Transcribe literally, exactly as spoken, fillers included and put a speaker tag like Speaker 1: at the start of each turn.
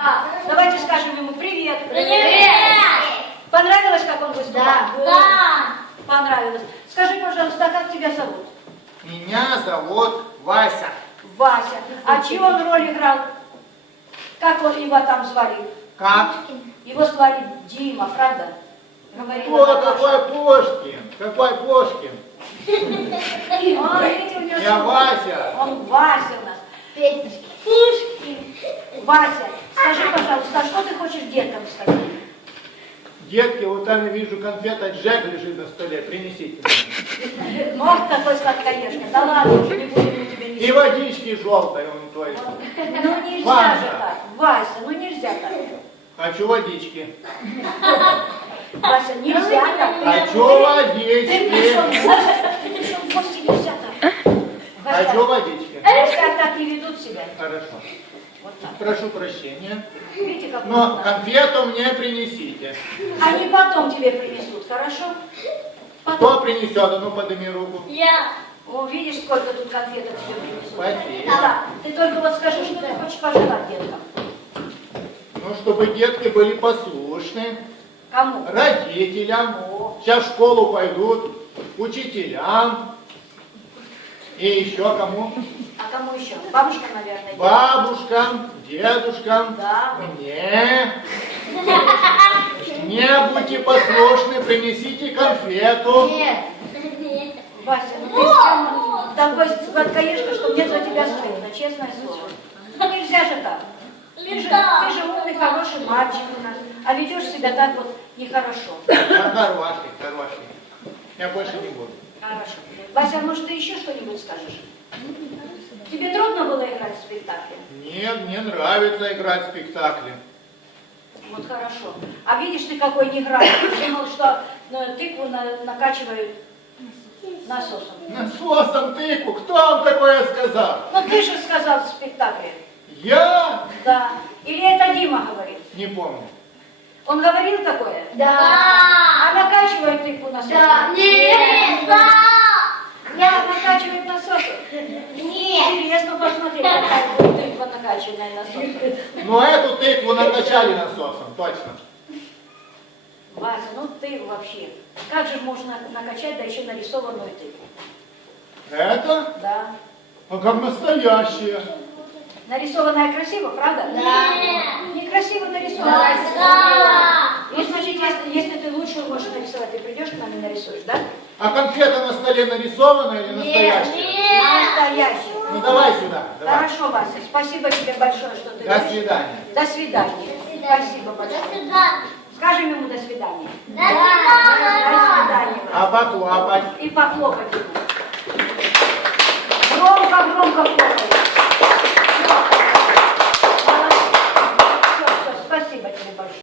Speaker 1: А, давайте скажем ему привет.
Speaker 2: Привет!
Speaker 1: Понравилось, как он выступал?
Speaker 2: Да. Да.
Speaker 1: Понравилось. Скажи, пожалуйста, а как тебя зовут?
Speaker 3: Меня зовут Вася.
Speaker 1: Вася. А чью он роль играл? Как он его там звали?
Speaker 3: Как?
Speaker 1: Его звали Дима, правда? Говорила
Speaker 3: О,
Speaker 1: Наташа.
Speaker 3: какой Пушкин! Какой Пушкин!
Speaker 1: А, видите, у него
Speaker 3: Я
Speaker 1: сын.
Speaker 3: Вася.
Speaker 1: Он Вася у нас.
Speaker 2: Пушкин.
Speaker 1: Вася, скажи, пожалуйста, а что ты хочешь деткам сказать?
Speaker 3: Детки, вот там я вижу конфета Джек лежит на столе. Принесите мне.
Speaker 1: Ох, какой сладкоежка. Да ладно, уже не будем мы тебе
Speaker 3: И
Speaker 1: ничего.
Speaker 3: водички желтой он той.
Speaker 1: Ну нельзя
Speaker 3: Вася.
Speaker 1: же так. Вася, ну нельзя так.
Speaker 3: Хочу водички.
Speaker 1: Вася, нельзя так.
Speaker 3: Хочу
Speaker 1: Ты
Speaker 3: водички.
Speaker 1: пришел в гости, ты пришел в гости, нельзя так.
Speaker 3: Хочу водички.
Speaker 1: Гостя так не ведут себя.
Speaker 3: Хорошо.
Speaker 1: Вот так.
Speaker 3: Прошу прощения.
Speaker 1: Видите, как
Speaker 3: Но
Speaker 1: он
Speaker 3: конфету мне принесите.
Speaker 1: Они потом тебе принесут, хорошо?
Speaker 3: Кто
Speaker 1: Потом.
Speaker 3: принесет? А ну подними руку.
Speaker 2: Я.
Speaker 1: О, видишь, сколько тут конфеток тебе принесут.
Speaker 3: Спасибо.
Speaker 1: Да, ты только вот скажи, что ты хочешь пожелать деткам.
Speaker 3: Ну, чтобы детки были послушны.
Speaker 1: Кому?
Speaker 3: Родителям.
Speaker 1: О.
Speaker 3: Сейчас в школу пойдут. Учителям. И еще кому?
Speaker 1: А кому еще? Бабушка, наверное.
Speaker 3: Бабушкам, дедушкам.
Speaker 1: Да.
Speaker 3: Мне. Не будьте послушны, принесите конфету.
Speaker 2: Нет.
Speaker 1: Вася, ну ты прям такой сладкоежка, что мне за тебя стыдно, честное слово. Ну нельзя же так. Ты же, ты же умный, хороший мальчик у нас, а ведешь себя так вот нехорошо.
Speaker 3: Я хороший, хороший. Я больше не буду.
Speaker 1: Хорошо. Вася, может, ты еще что-нибудь скажешь? Тебе трудно было играть в спектакле?
Speaker 3: Нет, мне нравится играть в спектакли.
Speaker 1: Вот хорошо. А видишь, ты какой неграмотный. Думал, что э, тыкву на- накачивают насосом.
Speaker 3: Насосом тыкву. Кто вам такое сказал?
Speaker 1: Ну ты же сказал в спектакле.
Speaker 3: Я?
Speaker 1: Да. Или это Дима говорит?
Speaker 3: Не помню.
Speaker 1: Он говорил такое?
Speaker 2: Да.
Speaker 1: А накачивает тыкву насосом?
Speaker 2: Да. Нет. Да.
Speaker 1: Я накачивает насосом?
Speaker 2: Нет.
Speaker 1: Интересно посмотреть, какая будет тыква накачанная насосом.
Speaker 3: Но эту тыкву накачали насосом, точно.
Speaker 1: Вася, ну ты вообще. Как же можно накачать, да еще нарисованную тыкву?
Speaker 3: Это?
Speaker 1: Да.
Speaker 3: А как настоящее.
Speaker 1: Нарисованная красиво, правда?
Speaker 2: Да.
Speaker 1: Некрасиво нарисованная.
Speaker 2: Да.
Speaker 1: Ну, значит, если, если ты лучше можешь нарисовать, ты придешь к нам и нарисуешь, да?
Speaker 3: А конфета на столе нарисована или настоящая?
Speaker 2: Нет.
Speaker 1: Настоящий.
Speaker 3: Ну давай сюда, давай.
Speaker 1: Хорошо, Вася, спасибо тебе большое, что ты
Speaker 3: До
Speaker 1: любишь.
Speaker 3: свидания.
Speaker 1: До свидания. Спасибо
Speaker 2: До
Speaker 1: большое.
Speaker 2: свидания.
Speaker 1: Скажем ему до свидания.
Speaker 2: До
Speaker 1: До
Speaker 2: свидания.
Speaker 1: свидания.
Speaker 3: А похлопать?
Speaker 1: И похлопать ему. Громко-громко хлопать.